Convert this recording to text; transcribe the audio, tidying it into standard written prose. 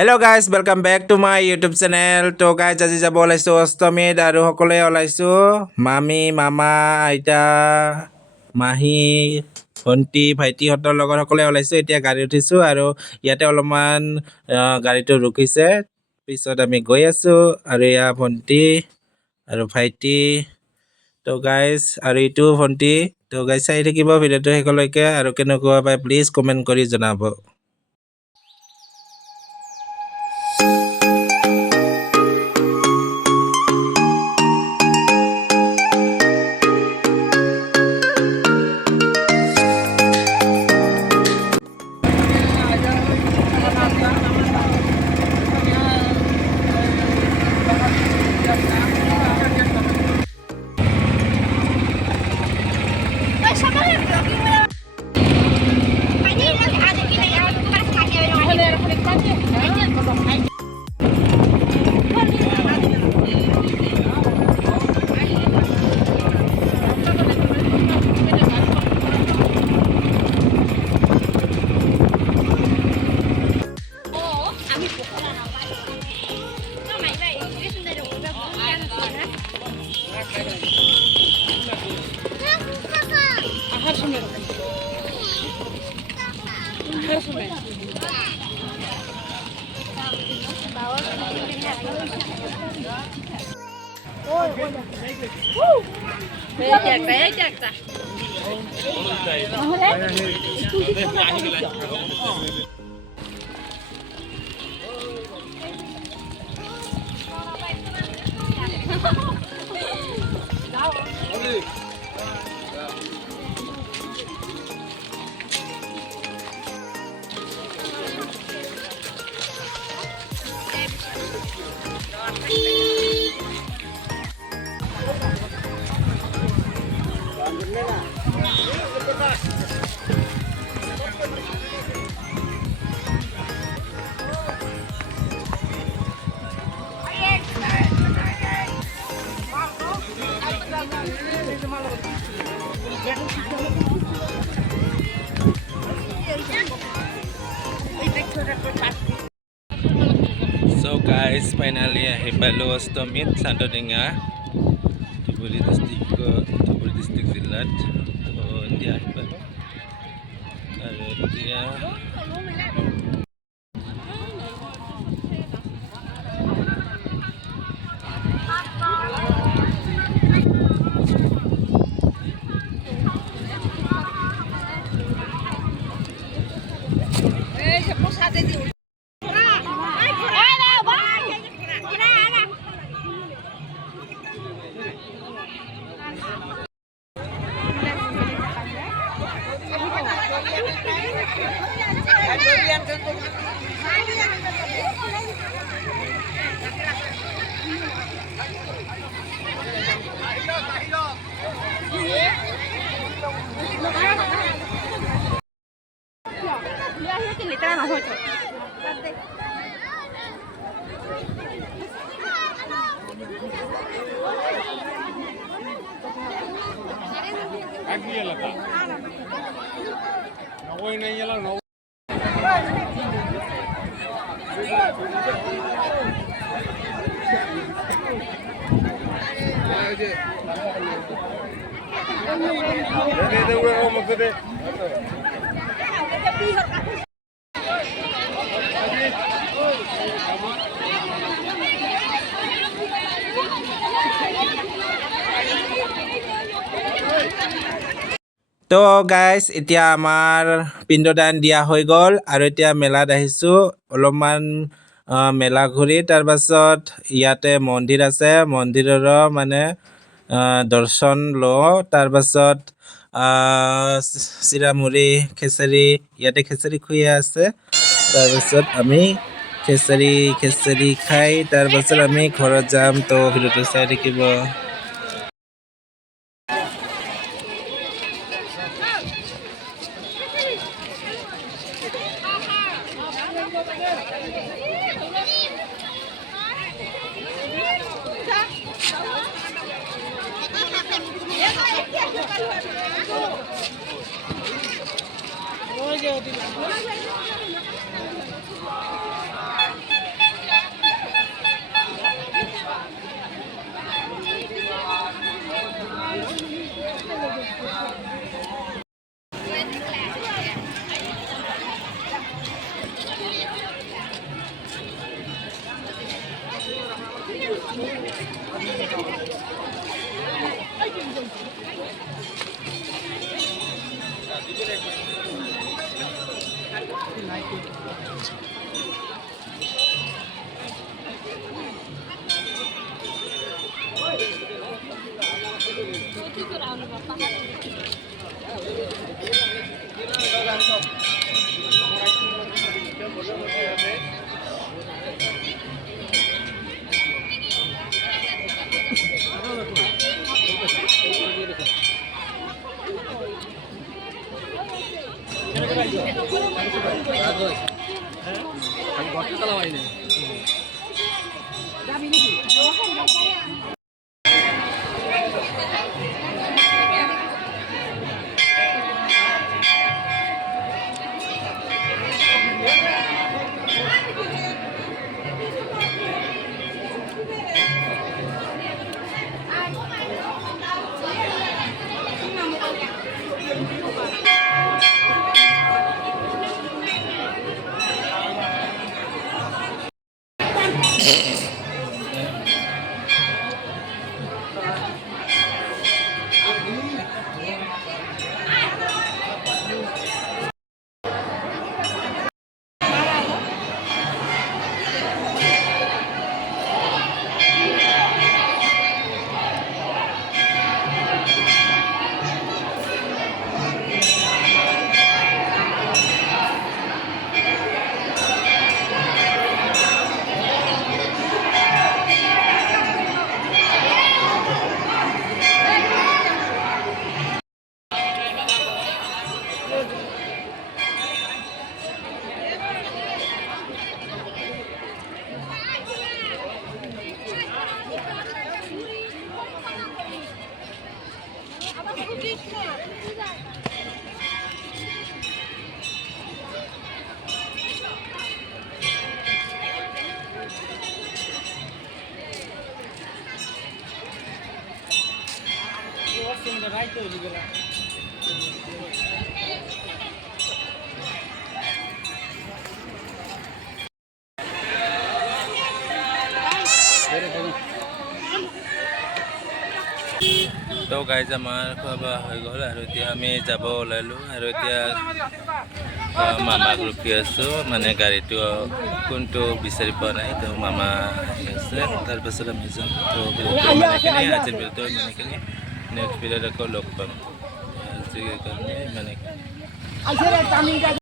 Hello' guys welcome back to my YouTube channel. তো গাইজ আজি যাব ওলাইছোঁ অষ্টমীত আৰু সকলোৱে ওলাইছোঁ মামী মামা আইতা মাহী ভণ্টি ভাইটিহঁতৰ লগত সকলোৱে ওলাইছোঁ। এতিয়া গাড়ী উঠিছোঁ আৰু ইয়াতে অলপমান গাড়ীটো ৰখিছে, পিছত আমি গৈ আছোঁ। আৰু এয়া ভণ্টি আৰু ভাইটি, তো গাইজ আৰু ইটো ভণ্টি। তো গাইজ চাই থাকিব ভিডিঅ'টো শেষলৈকে আৰু কেনেকুৱা পায় প্লিজ কমেণ্ট কৰি জনাব। So guys, finally ahi palu Ostomit Santoninga Dhuburi district Jilat. So dia ahi palu aru dia তো গাইজ এতিয়া আমাৰ পিণ্ডদান দিয়া হৈ গ'ল আৰু এতিয়া মেলাত আহিছোঁ অলপমান মেলা ঘূৰি। তাৰপাছত ইয়াতে মন্দিৰ আছে, মন্দিৰৰো মানে দৰ্শন লওঁ। তাৰপাছত চিৰা মুড়ি খিচিৰি ইয়াতে খিচিৰি খুৱাই আছে। তাৰপাছত আমি খিচিৰি খাই তাৰপাছত আমি ঘৰত যাম। তো ভিডিঅ'টো চাই থাকিব। তো গাইজ আমাৰ খোৱা বোৱা হৈ গ'ল আৰু এতিয়া আমি যাব ওলালোঁ আৰু এতিয়া মামাক ৰখি আছোঁ মানে গাড়ীটো কোনটো বিচাৰি পোৱা নাই তো মামা আহি আছে তাৰপাছত আমি যাম তো ইমানেখিনি আজিৰ ভিডিঅ'টো ইমানেখিনি নেক্সট ভিডিঅ'ত আকৌ লগ পাম আজিৰ কাৰণে ইমানেখিনি